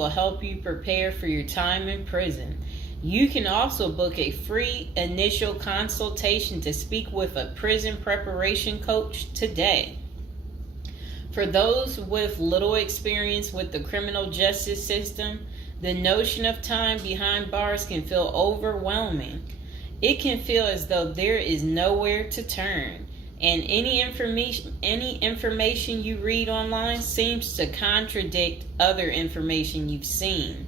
will help you prepare for your time in prison. You can also book a free initial consultation to speak with a prison preparation coach today. For those with little experience with the criminal justice system, the notion of time behind bars can feel overwhelming. It can feel as though there is nowhere to turn, and any information you read online seems to contradict other information you've seen.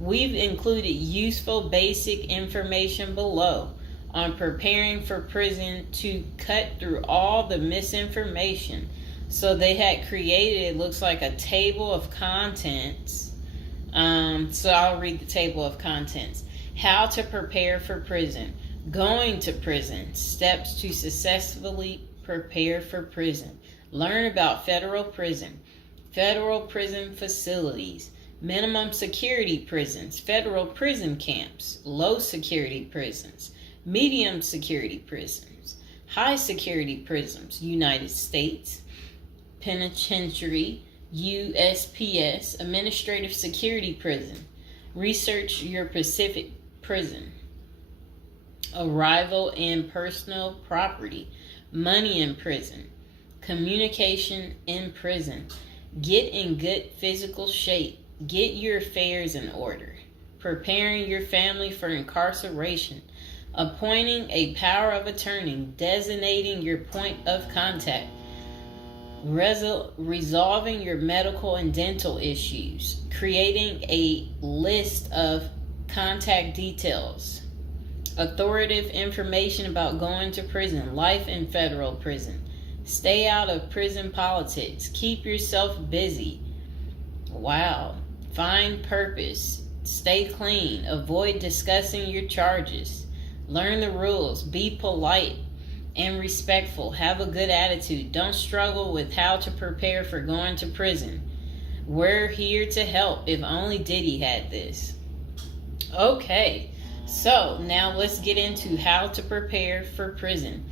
We've included useful basic information below on preparing for prison to cut through all the misinformation. So they had created, it looks like a table of contents. So I'll read the table of contents. How to prepare for prison. Going to prison. Steps to successfully prepare for prison. Learn about federal prison. Federal prison facilities. Minimum security prisons. Federal prison camps. Low security prisons. Medium security prisons. High security prisons. United States Penitentiary. USPS, Administrative Security Prison. Research your Pacific Prison. Arrival and personal property. Money in prison. Communication in prison. Get in good physical shape. Get your affairs in order. Preparing your family for incarceration. Appointing a power of attorney. Designating your point of contact. Resolving your medical and dental issues, creating a list of contact details, authoritative information about going to prison, life in federal prison, stay out of prison politics, keep yourself busy, find purpose, stay clean, avoid discussing your charges, learn the rules, be polite and respectful. Have a good attitude. Don't struggle with how to prepare for going to prison. We're here to help. If only Diddy had this. Okay, so now let's get into how to prepare for prison.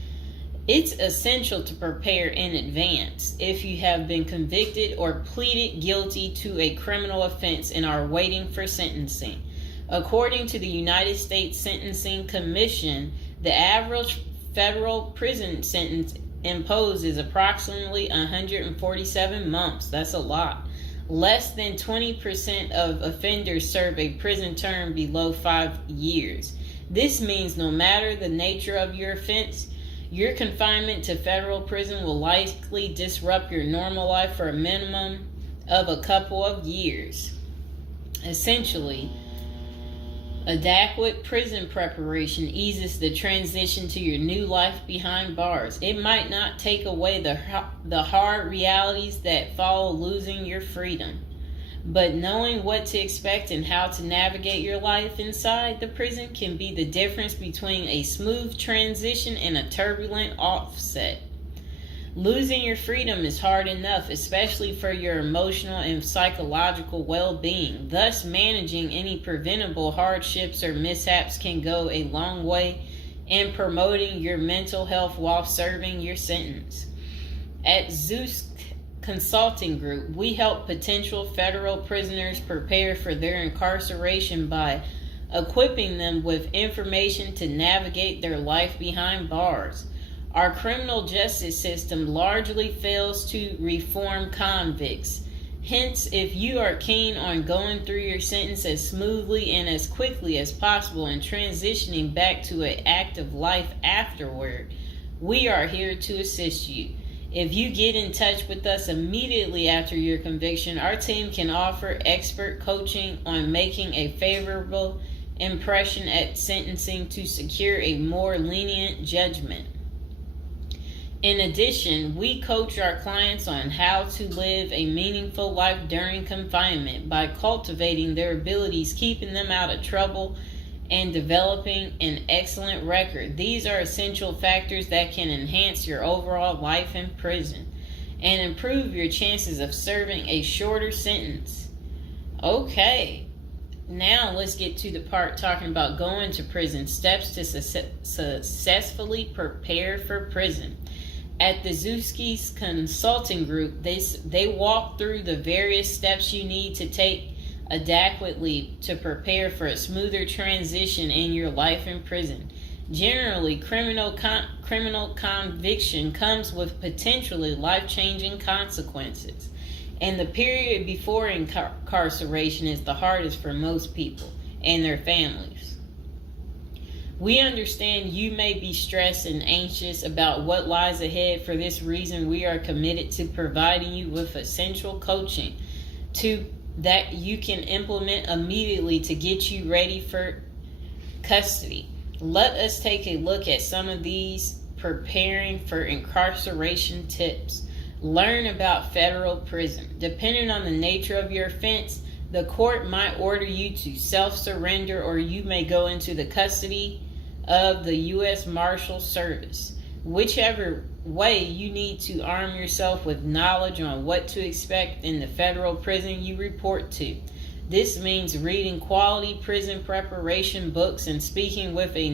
It's essential to prepare in advance if you have been convicted or pleaded guilty to a criminal offense and are waiting for sentencing. According to the United States Sentencing Commission, the average federal prison sentence imposed is approximately 147 months. That's a lot. Less than 20% of offenders serve a prison term below 5 years. This means no matter the nature of your offense, your confinement to federal prison will likely disrupt your normal life for a minimum of a couple of years. Essentially, adequate prison preparation eases the transition to your new life behind bars. It might not take away the hard realities that follow losing your freedom, but knowing what to expect and how to navigate your life inside the prison can be the difference between a smooth transition and a turbulent offset. Losing your freedom is hard enough, especially for your emotional and psychological well-being. Thus, managing any preventable hardships or mishaps can go a long way in promoting your mental health while serving your sentence. At Zeus Consulting Group, we help potential federal prisoners prepare for their incarceration by equipping them with information to navigate their life behind bars. Our criminal justice system largely fails to reform convicts. Hence, if you are keen on going through your sentence as smoothly and as quickly as possible and transitioning back to an active life afterward, we are here to assist you. If you get in touch with us immediately after your conviction, our team can offer expert coaching on making a favorable impression at sentencing to secure a more lenient judgment. In addition, we coach our clients on how to live a meaningful life during confinement by cultivating their abilities, keeping them out of trouble, and developing an excellent record. These are essential factors that can enhance your overall life in prison and improve your chances of serving a shorter sentence. Okay, now let's get to the part talking about going to prison, steps to successfully prepare for prison. At the Zuski's Consulting Group, they walk through the various steps you need to take adequately to prepare for a smoother transition in your life in prison. Generally, criminal conviction comes with potentially life-changing consequences, and the period before incarceration is the hardest for most people and their families. We understand you may be stressed and anxious about what lies ahead. For this reason, we are committed to providing you with essential coaching that you can implement immediately to get you ready for custody. Let us take a look at some of these preparing for incarceration tips. Learn about federal prison. Depending on the nature of your offense, the court might order you to self-surrender, or you may go into the custody of the U.S. Marshal Service. Whichever way, you need to arm yourself with knowledge on what to expect in the federal prison you report to. This means reading quality prison preparation books and speaking with a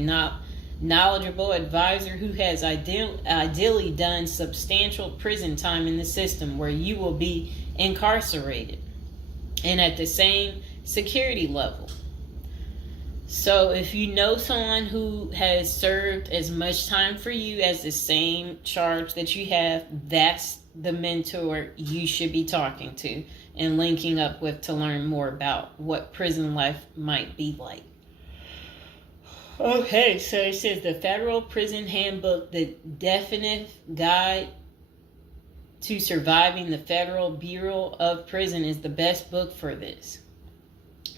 knowledgeable advisor who has ideally done substantial prison time in the system where you will be incarcerated and at the same security level. So if you know someone who has served as much time for you as the same charge that you have, that's the mentor you should be talking to and linking up with to learn more about what prison life might be like. Okay, so it says the Federal Prison Handbook, the definitive guide to surviving the Federal Bureau of Prison, is the best book for this.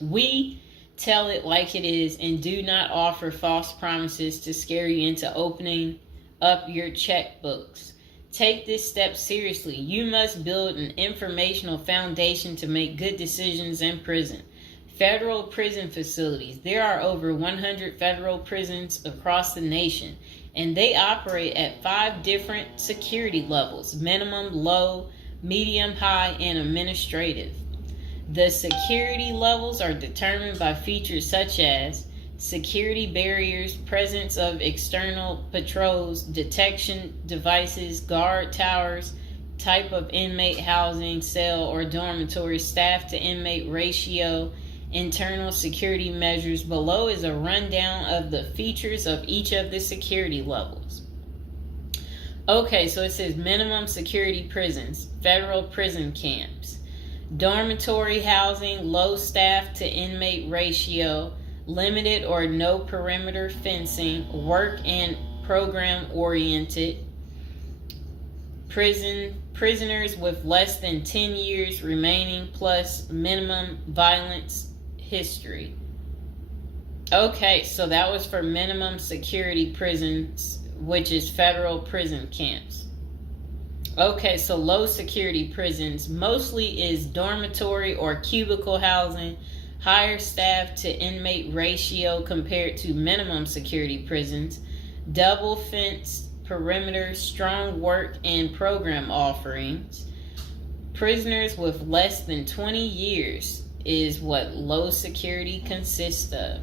We tell it like it is and do not offer false promises to scare you into opening up your checkbooks. Take this step seriously. You must build an informational foundation to make good decisions in prison. Federal prison facilities. There are over 100 federal prisons across the nation, and they operate at 5 different security levels: minimum, low, medium, high, and administrative. The security levels are determined by features such as security barriers, presence of external patrols, detection devices, guard towers, type of inmate housing, cell or dormitory, staff to inmate ratio, internal security measures. Below is a rundown of the features of each of the security levels. Okay, so it says minimum security prisons, federal prison camps, dormitory housing, low staff to inmate ratio, limited or no perimeter fencing, work and program oriented, prisoners with less than 10 years remaining plus minimum violence history. Okay, so that was for minimum security prisons, which is federal prison camps. Okay, so low security prisons mostly is dormitory or cubicle housing, higher staff to inmate ratio compared to minimum security prisons, double fenced perimeter, strong work and program offerings. Prisoners with less than 20 years is what low security consists of.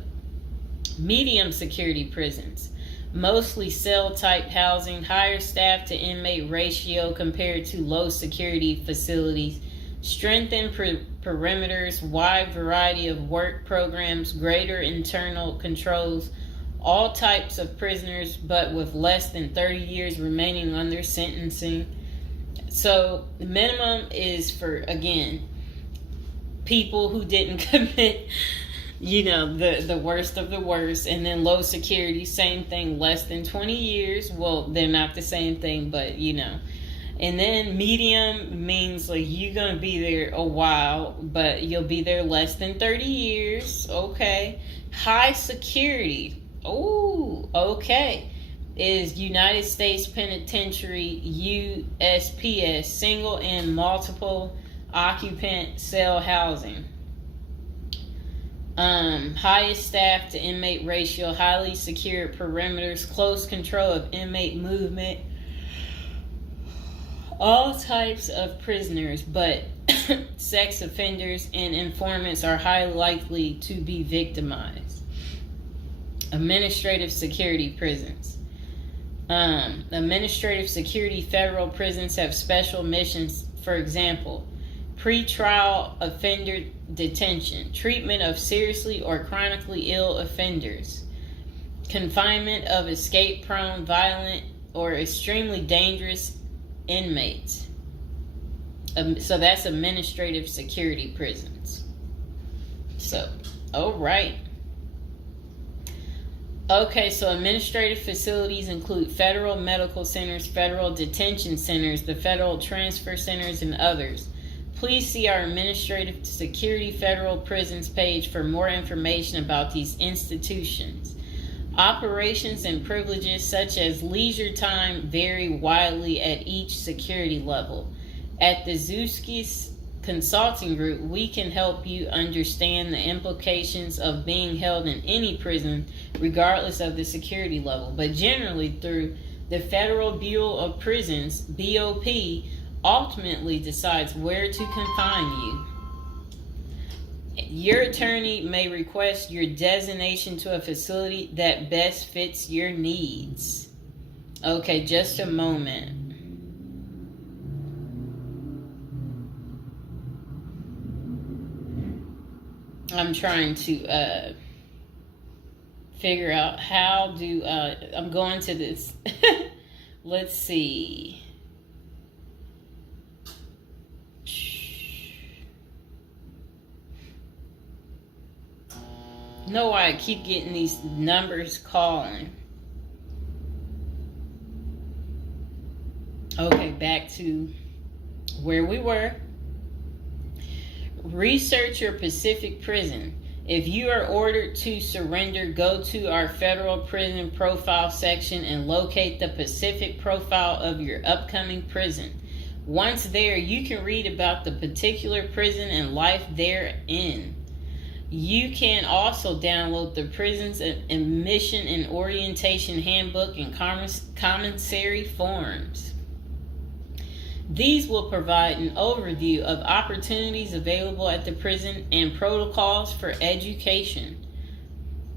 Medium security prisons, mostly cell type housing, higher staff to inmate ratio compared to low security facilities, strengthened perimeters, wide variety of work programs, greater internal controls, all types of prisoners but with less than 30 years remaining on their sentencing. So the minimum is for, again, people who didn't commit the worst of the worst. And then low security, same thing, less than 20 years. Well, they're not the same thing, but And then medium means like you're going to be there a while, but you'll be there less than 30 years. Okay. High security. Oh, okay. Is United States Penitentiary, USPS, single and multiple occupant cell housing. Highest staff to inmate ratio, highly secure perimeters, close control of inmate movement, all types of prisoners, but sex offenders and informants are highly likely to be victimized. Administrative security prisons. Administrative security federal prisons have special missions. For example, pretrial offender detention, treatment of seriously or chronically ill offenders, confinement of escape-prone, violent, or extremely dangerous inmates. So that's administrative security prisons. So, all right. Okay, so administrative facilities include federal medical centers, federal detention centers, the federal transfer centers, and others. Please see our Administrative Security Federal Prisons page for more information about these institutions. Operations and privileges such as leisure time vary widely at each security level. At the Zuski Consulting Group, we can help you understand the implications of being held in any prison, regardless of the security level. But generally, through the Federal Bureau of Prisons, BOP, ultimately decides where to confine you. Your attorney may request your designation to a facility that best fits your needs. Okay, just a moment. I'm trying to figure out how do I'm going to this. Let's see. Know why I keep getting these numbers calling. Okay, back to where we were. Research your Pacific prison. If you are ordered to surrender, go to our federal prison profile section and locate the Pacific profile of your upcoming prison. Once there, you can read about the particular prison and life therein. You can also download the prison's admission and orientation handbook and commissary forms. These will provide an overview of opportunities available at the prison and protocols for education,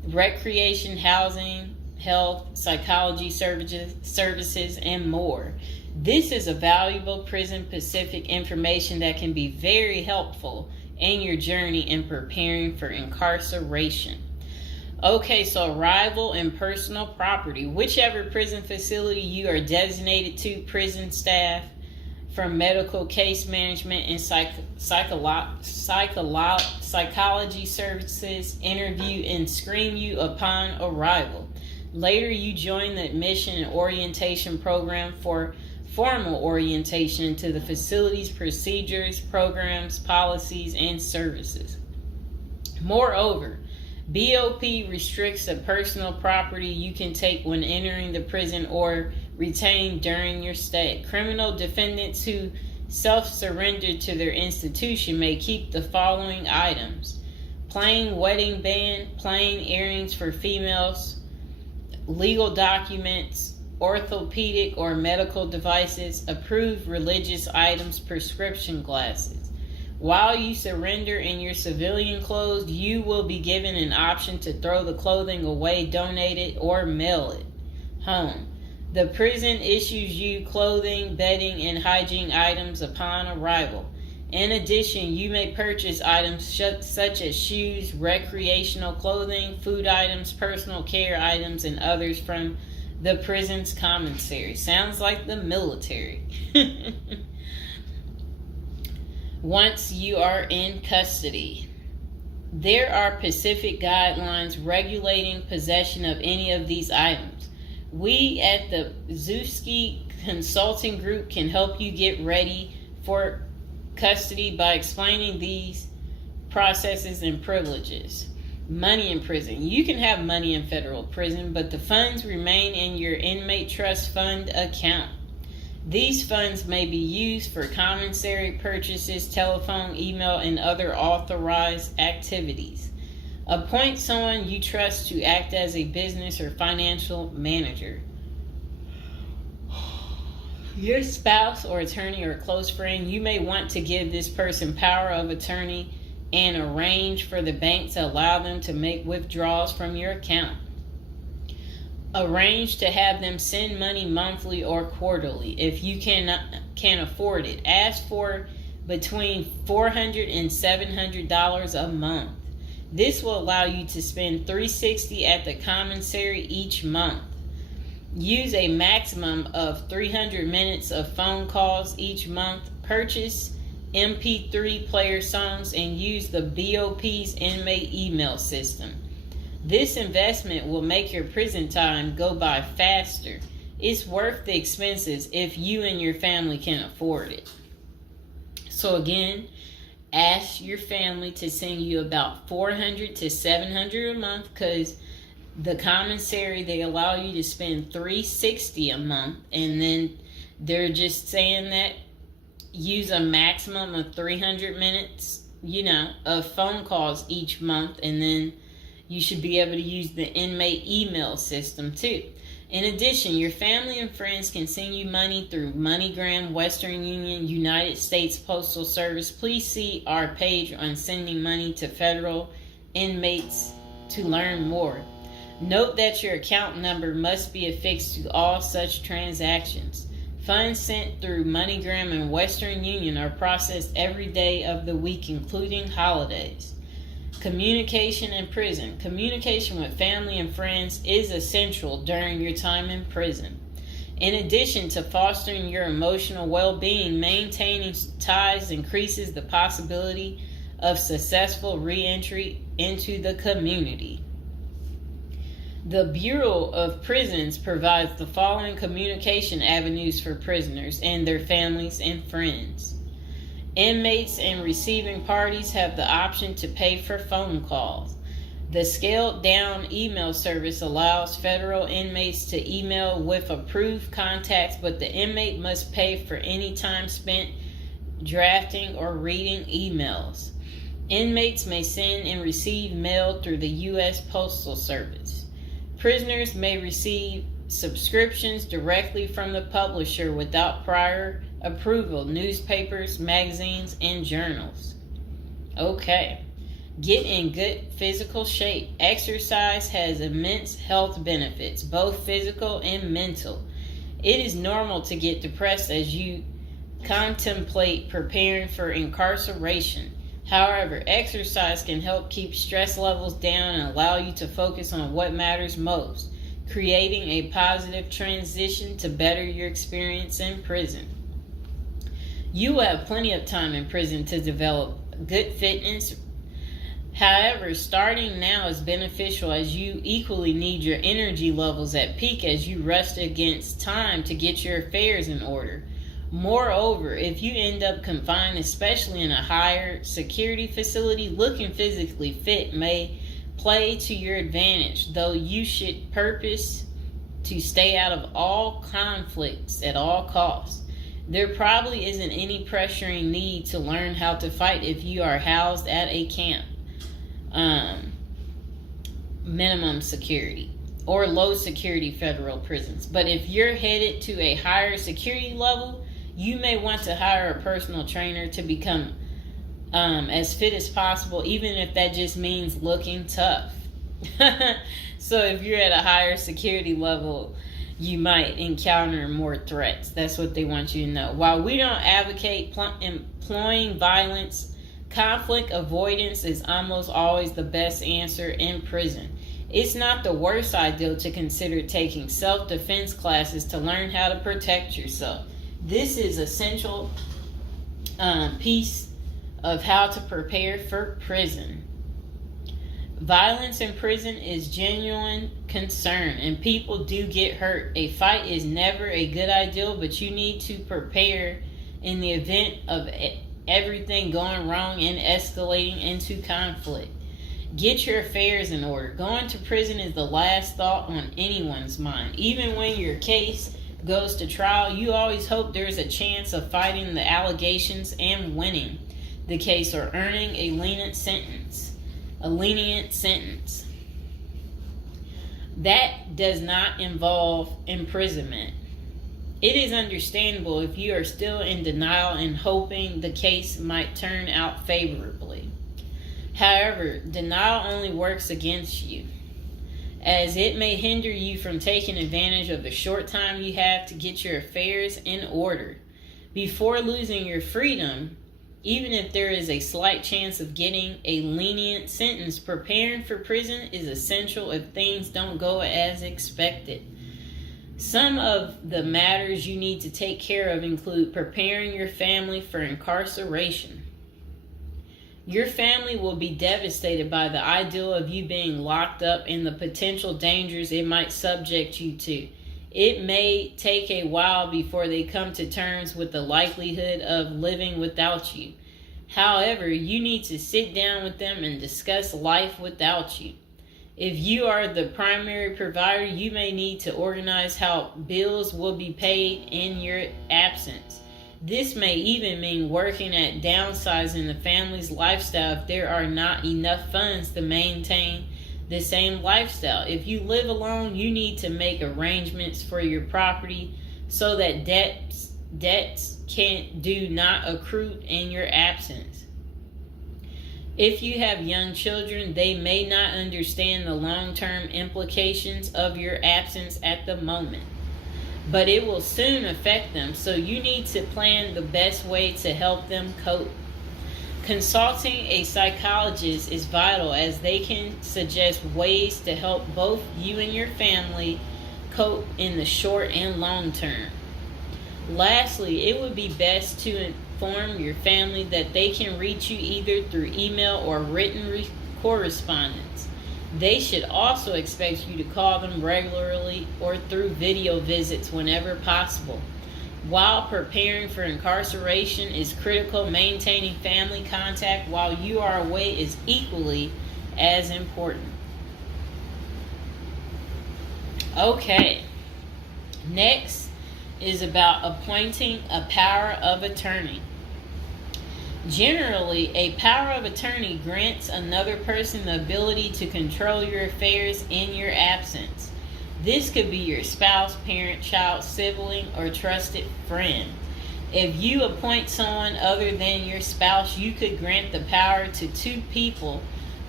recreation, housing, health, psychology services, and more. This is a valuable Prison Pacific information that can be very helpful in your journey in preparing for incarceration. Okay, so arrival and personal property. Whichever prison facility you are designated to, prison staff from medical case management and psychology services interview and screen you upon arrival. Later, you join the admission and orientation program for formal orientation into the facility's procedures, programs, policies, and services. Moreover, BOP restricts the personal property you can take when entering the prison or retain during your stay. Criminal defendants who self-surrender to their institution may keep the following items: plain wedding band, plain earrings for females, legal documents, orthopedic or medical devices, approved religious items, prescription glasses. While you surrender in your civilian clothes, you will be given an option to throw the clothing away, donate it, or mail it home. The prison issues you clothing, bedding, and hygiene items upon arrival. In addition, you may purchase items such as shoes, recreational clothing, food items, personal care items, and others from the prison's commissary. Sounds like the military. Once you are in custody, there are Pacific guidelines regulating possession of any of these items. We at the Zuski Consulting Group can help you get ready for custody by explaining these processes and privileges. Money in prison. You can have money in federal prison, but the funds remain in your inmate trust fund account. These funds may be used for commissary purchases, telephone, email, and other authorized activities. Appoint someone you trust to act as a business or financial manager. Your spouse or attorney or close friend, you may want to give this person power of attorney and arrange for the bank to allow them to make withdrawals from your account. Arrange to have them send money monthly or quarterly if you can afford it. Ask for between $400 and $700 a month. This will allow you to spend $360 at the commissary each month. Use a maximum of 300 minutes of phone calls each month. Purchase MP3 player songs and use the BOP's inmate email system. This investment will make your prison time go by faster. It's worth the expenses if you and your family can afford it. So again, ask your family to send you about $400 to $700 a month, because the commissary, they allow you to spend $360 a month, and then they're just saying that use a maximum of 300 minutes, of phone calls each month, and then you should be able to use the inmate email system too. In addition, your family and friends can send you money through MoneyGram, Western Union, United States Postal Service. Please see our page on sending money to federal inmates to learn more. Note that your account number must be affixed to all such transactions. Funds sent through MoneyGram and Western Union are processed every day of the week, including holidays. Communication in prison. Communication with family and friends is essential during your time in prison. In addition to fostering your emotional well-being, maintaining ties increases the possibility of successful re-entry into the community. The Bureau of Prisons provides the following communication avenues for prisoners and their families and friends. Inmates and receiving parties have the option to pay for phone calls. The scaled-down email service allows federal inmates to email with approved contacts, but the inmate must pay for any time spent drafting or reading emails. Inmates may send and receive mail through the U.S. Postal Service. Prisoners may receive subscriptions directly from the publisher without prior approval, newspapers, magazines, and journals. Okay. Get in good physical shape. Exercise has immense health benefits, both physical and mental. It is normal to get depressed as you contemplate preparing for incarceration. However, exercise can help keep stress levels down and allow you to focus on what matters most, creating a positive transition to better your experience in prison. You will have plenty of time in prison to develop good fitness. However, starting now is beneficial as you equally need your energy levels at peak as you rush against time to get your affairs in order. Moreover, if you end up confined, especially in a higher security facility, looking physically fit may play to your advantage, though you should purpose to stay out of all conflicts at all costs. There probably isn't any pressuring need to learn how to fight if you are housed at a camp, minimum security, or low security federal prisons. But if you're headed to a higher security level, you may want to hire a personal trainer to become as fit as possible, even if that just means looking tough. So if you're at a higher security level, you might encounter more threats. That's what they want you to know. While we don't advocate employing violence, conflict avoidance is almost always the best answer in prison. It's not the worst idea to consider taking self-defense classes to learn how to protect yourself. This is essential piece of how to prepare for prison. Violence in prison is genuine concern, and people do get hurt. A fight is never a good idea, but you need to prepare in the event of everything going wrong and escalating into conflict. Get your affairs in order. Going to prison is the last thought on anyone's mind. Even when your case goes to trial, you always hope there's a chance of fighting the allegations and winning the case or earning a lenient sentence. That does not involve imprisonment. It is understandable if you are still in denial and hoping the case might turn out favorably. However, denial only works against you, as it may hinder you from taking advantage of the short time you have to get your affairs in order. Before losing your freedom, Even if there is a slight chance of getting a lenient sentence, preparing for prison is essential if things don't go as expected. Some of the matters you need to take care of include preparing your family for incarceration. Your family will be devastated by the idea of you being locked up and the potential dangers it might subject you to. It may take a while before they come to terms with the likelihood of living without you. However, you need to sit down with them and discuss life without you. If you are the primary provider, you may need to organize how bills will be paid in your absence. This may even mean working at downsizing the family's lifestyle if there are not enough funds to maintain the same lifestyle. If you live alone, you need to make arrangements for your property so that debts do not accrue in your absence. If you have young children, they may not understand the long-term implications of your absence at the moment, but it will soon affect them, so you need to plan the best way to help them cope. Consulting a psychologist is vital, as they can suggest ways to help both you and your family cope in the short and long term. Lastly, it would be best to inform your family that they can reach you either through email or written correspondence. They should also expect you to call them regularly or through video visits whenever possible. While preparing for incarceration is critical, maintaining family contact while you are away is equally as important. Okay, next is about appointing a power of attorney. Generally, a power of attorney grants another person the ability to control your affairs in your absence. This could be your spouse, parent, child, sibling, or trusted friend. If you appoint someone other than your spouse, you could grant the power to two people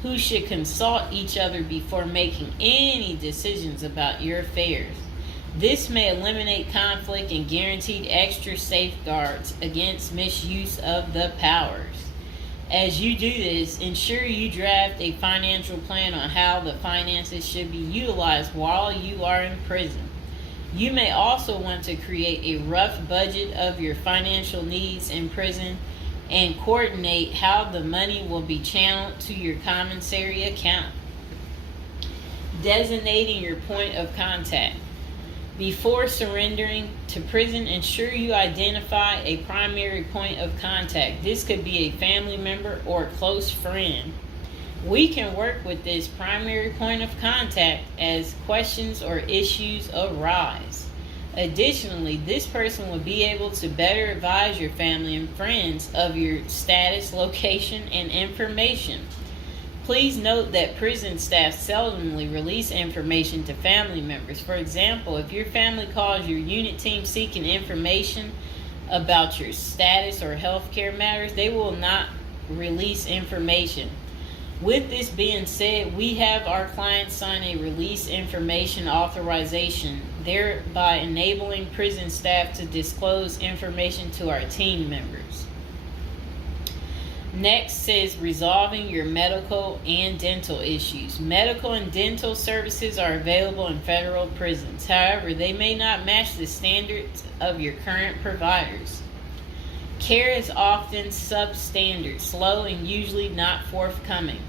who should consult each other before making any decisions about your affairs. This may eliminate conflict and guarantee extra safeguards against misuse of the powers. As you do this, ensure you draft a financial plan on how the finances should be utilized while you are in prison. You may also want to create a rough budget of your financial needs in prison and coordinate how the money will be channeled to your commissary account. Designating your point of contact. Before surrendering to prison, ensure you identify a primary point of contact. This could be a family member or a close friend. We can work with this primary point of contact as questions or issues arise. Additionally, this person will be able to better advise your family and friends of your status, location, and information. Please note that prison staff seldomly release information to family members. For example, if your family calls your unit team seeking information about your status or healthcare matters, they will not release information. With this being said, we have our clients sign a release information authorization, thereby enabling prison staff to disclose information to our team members. Next says resolving your medical and dental issues. Medical and dental services are available in federal prisons. However, they may not match the standards of your current providers. Care is often substandard, slow, and usually not forthcoming.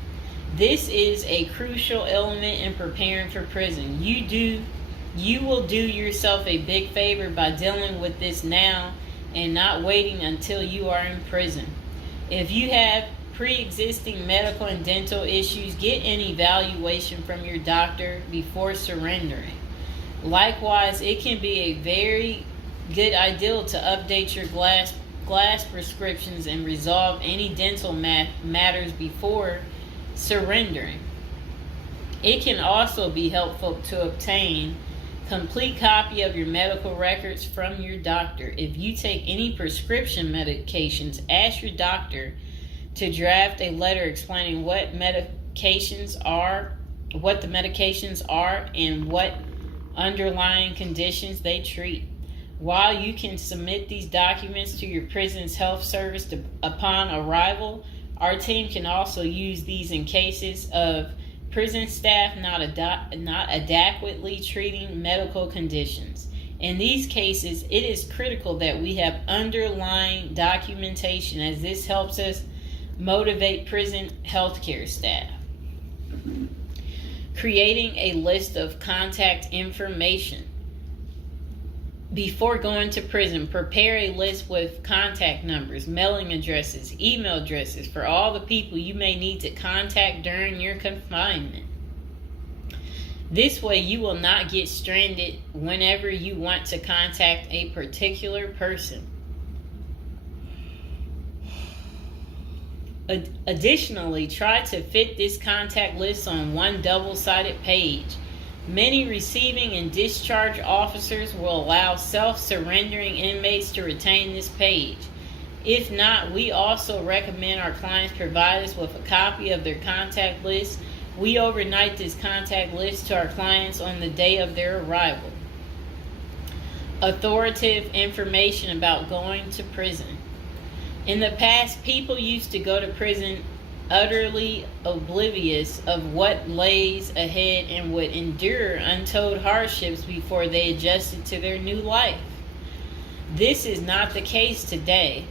This is a crucial element in preparing for prison. You will do yourself a big favor by dealing with this now and not waiting until you are in prison. If you have pre-existing medical and dental issues, get an evaluation from your doctor before surrendering. Likewise, it can be a very good idea to update your glass prescriptions and resolve any dental matters before surrendering. It can also be helpful to obtain complete copy of your medical records from your doctor. If you take any prescription medications, ask your doctor to draft a letter explaining what the medications are, and what underlying conditions they treat. While you can submit these documents to your prison's health service upon arrival, our team can also use these in cases of prison staff not adequately treating medical conditions. In these cases, it is critical that we have underlying documentation, as this helps us motivate prison healthcare staff. Creating a list of contact information. Before going to prison, prepare a list with contact numbers, mailing addresses, email addresses for all the people you may need to contact during your confinement. This way, you will not get stranded whenever you want to contact a particular person. Additionally, try to fit this contact list on one double-sided page. Many receiving and discharge officers will allow self-surrendering inmates to retain this page. If not, we also recommend our clients provide us with a copy of their contact list. We overnight this contact list to our clients on the day of their arrival. Authoritative information about going to prison. In the past, people used to go to prison utterly oblivious of what lays ahead and would endure untold hardships before they adjusted to their new life. This is not the case today.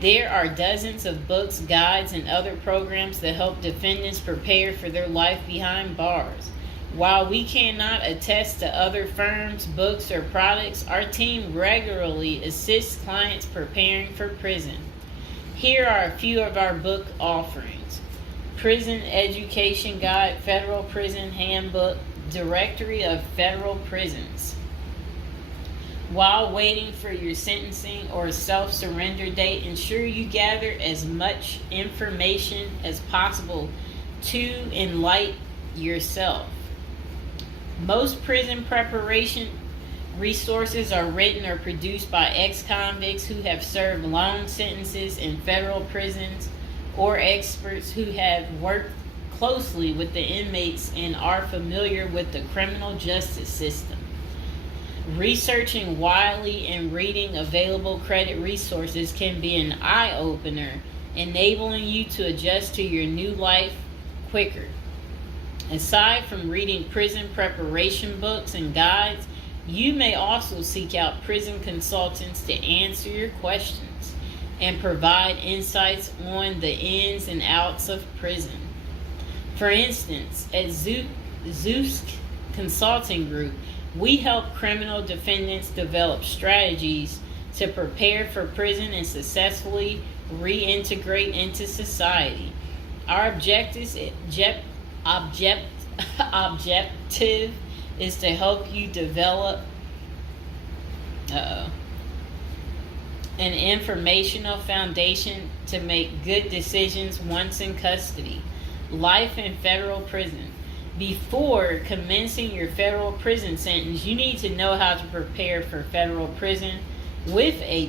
There are dozens of books, guides, and other programs that help defendants prepare for their life behind bars. While we cannot attest to other firms, books, or products, our team regularly assists clients preparing for prison. Here are a few of our book offerings: Prison Education Guide, Federal Prison Handbook, Directory of Federal Prisons. While waiting for your sentencing or self-surrender date, ensure you gather as much information as possible to enlighten yourself. Most prison preparation resources are written or produced by ex-convicts who have served long sentences in federal prisons, or experts who have worked closely with the inmates and are familiar with the criminal justice system. Researching widely and reading available credit resources can be an eye-opener, enabling you to adjust to your new life quicker. Aside from reading prison preparation books and guides, you may also seek out prison consultants to answer your questions and provide insights on the ins and outs of prison. For instance, at Zeus Consulting Group, we help criminal defendants develop strategies to prepare for prison and successfully reintegrate into society. Our objective is to help you develop an informational foundation to make good decisions once in custody. Life in federal prison. Before commencing your federal prison sentence, you need to know how to prepare for federal prison with a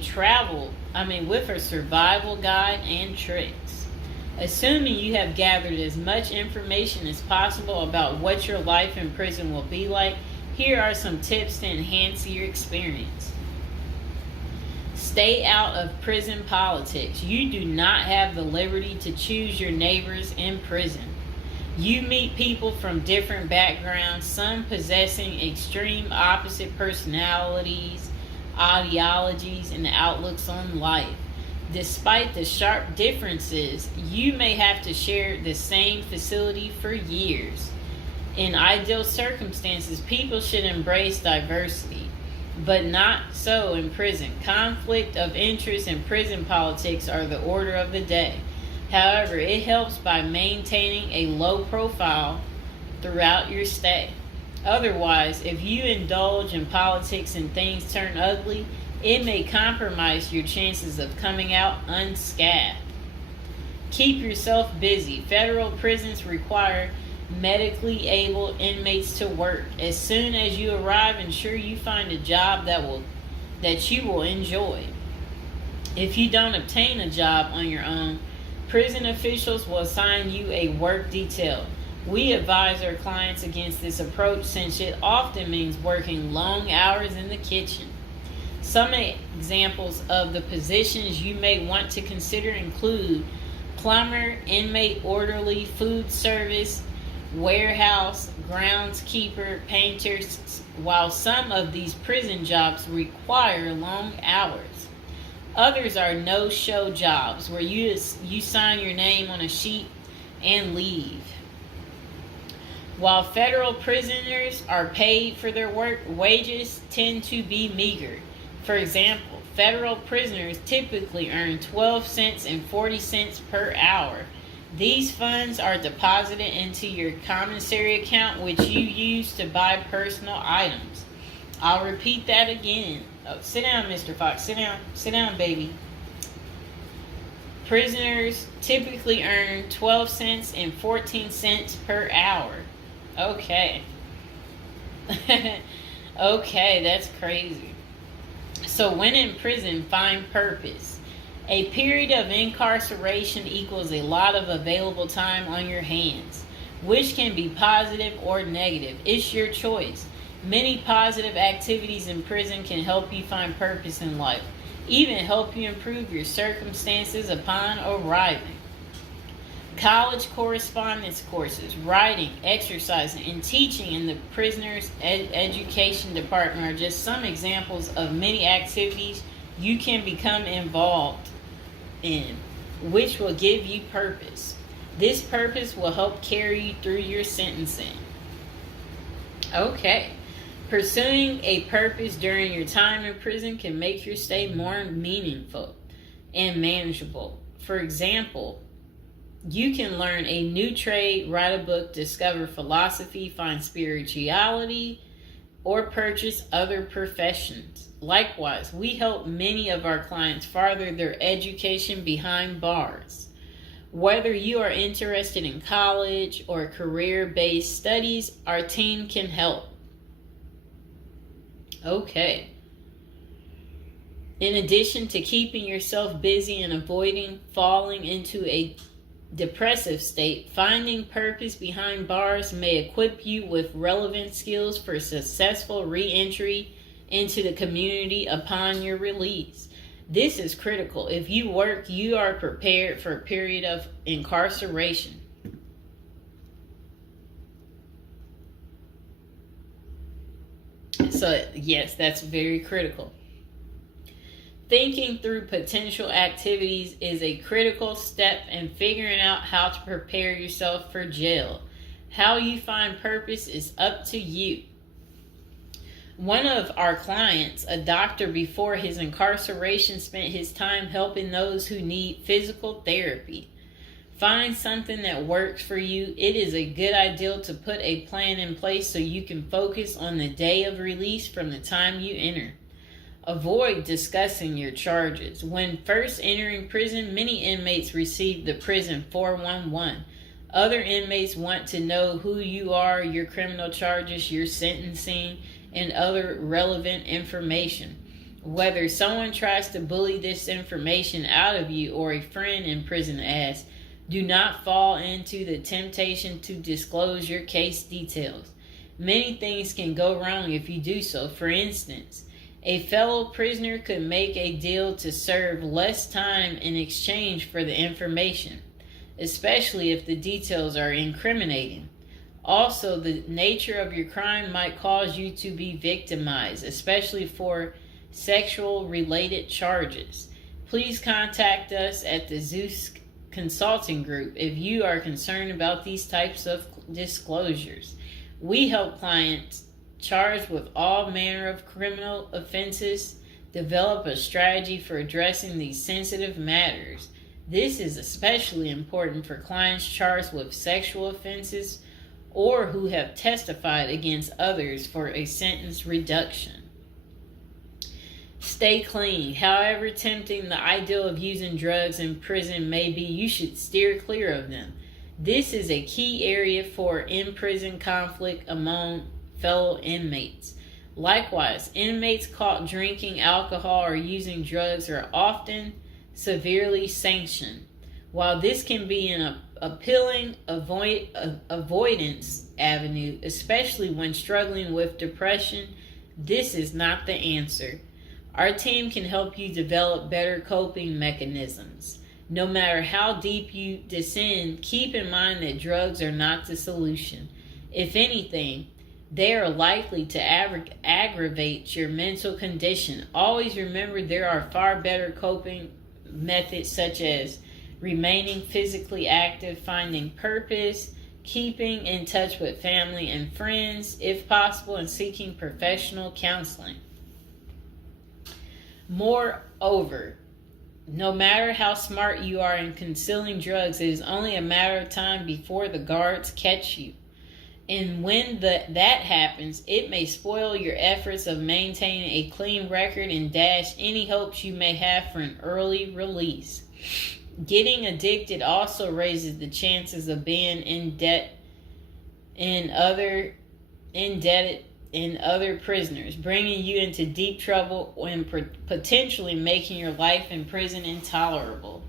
survival guide and tricks. Assuming you have gathered as much information as possible about what your life in prison will be like, here are some tips to enhance your experience. Stay out of prison politics. You do not have the liberty to choose your neighbors in prison. You meet people from different backgrounds, some possessing extreme opposite personalities, ideologies, and outlooks on life. Despite the sharp differences, you may have to share the same facility for years. In ideal circumstances, people should embrace diversity, but not so in prison. Conflict of interest and prison politics are the order of the day. However, it helps by maintaining a low profile throughout your stay. Otherwise, if you indulge in politics and things turn ugly, it may compromise your chances of coming out unscathed. Keep yourself busy. Federal prisons require medically able inmates to work. As soon as you arrive, ensure you find a job that you will enjoy. If you don't obtain a job on your own, prison officials will assign you a work detail. We advise our clients against this approach since it often means working long hours in the kitchen. Some examples of the positions you may want to consider include plumber, inmate orderly, food service, warehouse, groundskeeper, painters, while some of these prison jobs require long hours. Others are no-show jobs where you sign your name on a sheet and leave. While federal prisoners are paid for their work, wages tend to be meager. For example, federal prisoners typically earn 12 cents and 40 cents per hour. These funds are deposited into your commissary account, which you use to buy personal items. I'll repeat that again. Oh, sit down, Mr. Fox. Sit down. Sit down, baby. Prisoners typically earn 12 cents and 14 cents per hour. Okay. Okay, that's crazy. So when in prison, find purpose. A period of incarceration equals a lot of available time on your hands, which can be positive or negative. It's your choice. Many positive activities in prison can help you find purpose in life, even help you improve your circumstances upon arriving. College correspondence courses, writing, exercising, and teaching in the prisoners' education department are just some examples of many activities you can become involved in, which will give you purpose. This purpose will help carry you through your sentencing. Okay. Pursuing a purpose during your time in prison can make your stay more meaningful and manageable. For example, you can learn a new trade, write a book, discover philosophy, find spirituality, or purchase other professions. Likewise, we help many of our clients further their education behind bars. Whether you are interested in college or career-based studies, our team can help. Okay. In addition to keeping yourself busy and avoiding falling into a depressive state, finding purpose behind bars may equip you with relevant skills for successful re-entry into the community upon your release. This is critical. If you work, you are prepared for a period of incarceration. So, yes, that's very critical. Thinking through potential activities is a critical step in figuring out how to prepare yourself for jail. How you find purpose is up to you. One of our clients, a doctor before his incarceration, spent his time helping those who need physical therapy. Find something that works for you. It is a good idea to put a plan in place so you can focus on the day of release from the time you enter. Avoid discussing your charges. When first entering prison, many inmates receive the prison 411. Other inmates want to know who you are, your criminal charges, your sentencing, and other relevant information. Whether someone tries to bully this information out of you or a friend in prison asks, do not fall into the temptation to disclose your case details. Many things can go wrong if you do so. For instance, a fellow prisoner could make a deal to serve less time in exchange for the information, especially if the details are incriminating. Also, the nature of your crime might cause you to be victimized, especially for sexual-related charges. Please contact us at the Zeus Consulting Group if you are concerned about these types of disclosures. We help clients charged with all manner of criminal offenses develop a strategy for addressing these sensitive matters. This is especially important for clients charged with sexual offenses or who have testified against others for a sentence reduction. Stay clean. However tempting the ideal of using drugs in prison may be, you should steer clear of them. This is a key area for in-prison conflict among fellow inmates. Likewise, inmates caught drinking alcohol or using drugs are often severely sanctioned. While this can be an appealing avoidance avenue, especially when struggling with depression, this is not the answer. Our team can help you develop better coping mechanisms. No matter how deep you descend, keep in mind that drugs are not the solution. If anything, they are likely to aggravate your mental condition. Always remember there are far better coping methods, such as remaining physically active, finding purpose, keeping in touch with family and friends, if possible, and seeking professional counseling. Moreover, no matter how smart you are in concealing drugs, it is only a matter of time before the guards catch you. And when that happens, it may spoil your efforts of maintaining a clean record and dash any hopes you may have for an early release. Getting addicted also raises the chances of being indebted in other prisoners, bringing you into deep trouble and potentially making your life in prison intolerable.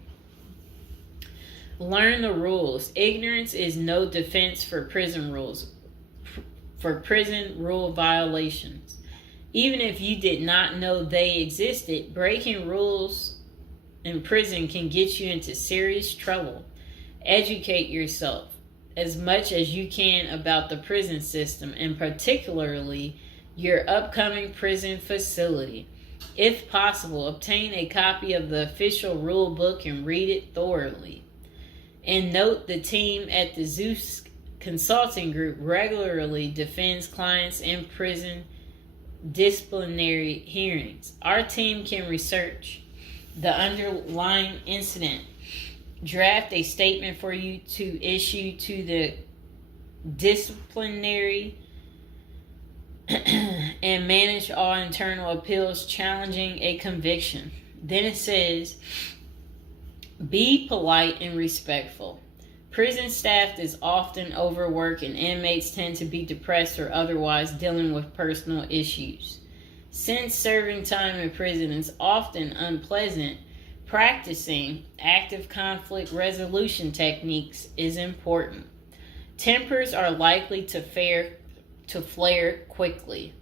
Learn the rules. Ignorance is no defense for prison rules, for prison rule violations. Even if you did not know they existed, breaking rules in prison can get you into serious trouble. Educate yourself as much as you can about the prison system, and particularly your upcoming prison facility. If possible, obtain a copy of the official rule book and read it thoroughly. And note, the team at the Zeus Consulting Group regularly defends clients in prison disciplinary hearings. Our team can research the underlying incident, draft a statement for you to issue to the disciplinary, and manage all internal appeals challenging a conviction. Then it says, be polite and respectful. Prison staff is often overworked and inmates tend to be depressed or otherwise dealing with personal issues. Since serving time in prison is often unpleasant, practicing active conflict resolution techniques is important. Tempers are likely to flare quickly,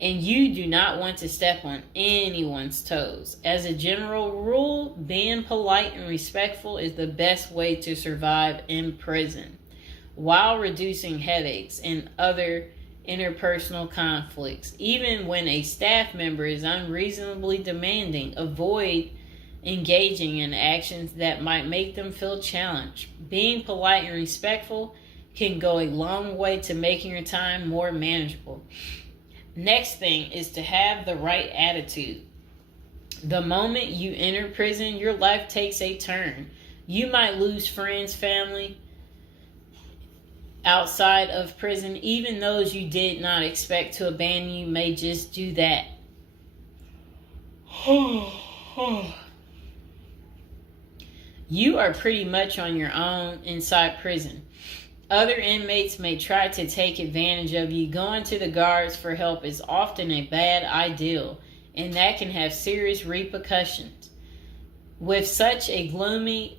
and you do not want to step on anyone's toes. As a general rule, being polite and respectful is the best way to survive in prison, while reducing headaches and other interpersonal conflicts. Even when a staff member is unreasonably demanding, avoid engaging in actions that might make them feel challenged. Being polite and respectful can go a long way to making your time more manageable. Next thing is to have the right attitude. The moment you enter prison, your life takes a turn. You might lose friends, family outside of prison. Even those you did not expect to abandon you may just do that. You are pretty much on your own inside prison. Other inmates may try to take advantage of you. Going to the guards for help is often a bad idea, and that can have serious repercussions. With such a gloomy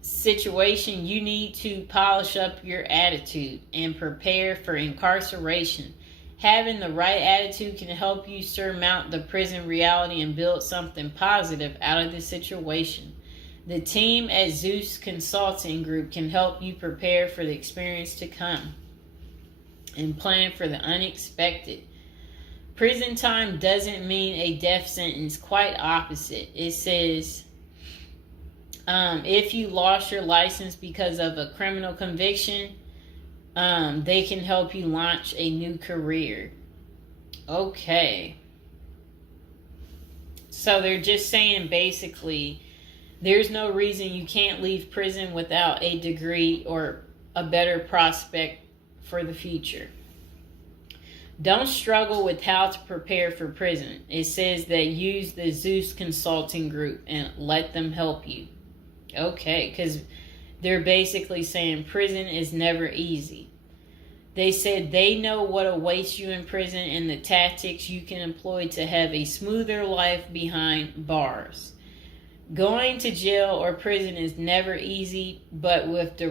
situation, you need to polish up your attitude and prepare for incarceration. Having the right attitude can help you surmount the prison reality and build something positive out of the situation. The team at Zeus Consulting Group can help you prepare for the experience to come and plan for the unexpected. Prison time doesn't mean a death sentence, quite opposite. It says, if you lost your license because of a criminal conviction, they can help you launch a new career. Okay. So they're just saying basically, there's no reason you can't leave prison without a degree or a better prospect for the future. Don't struggle with how to prepare for prison. It says that use the Zeus Consulting Group and let them help you. Okay, because they're basically saying prison is never easy. They said they know what awaits you in prison and the tactics you can employ to have a smoother life behind bars. Going to jail or prison is never easy, but with the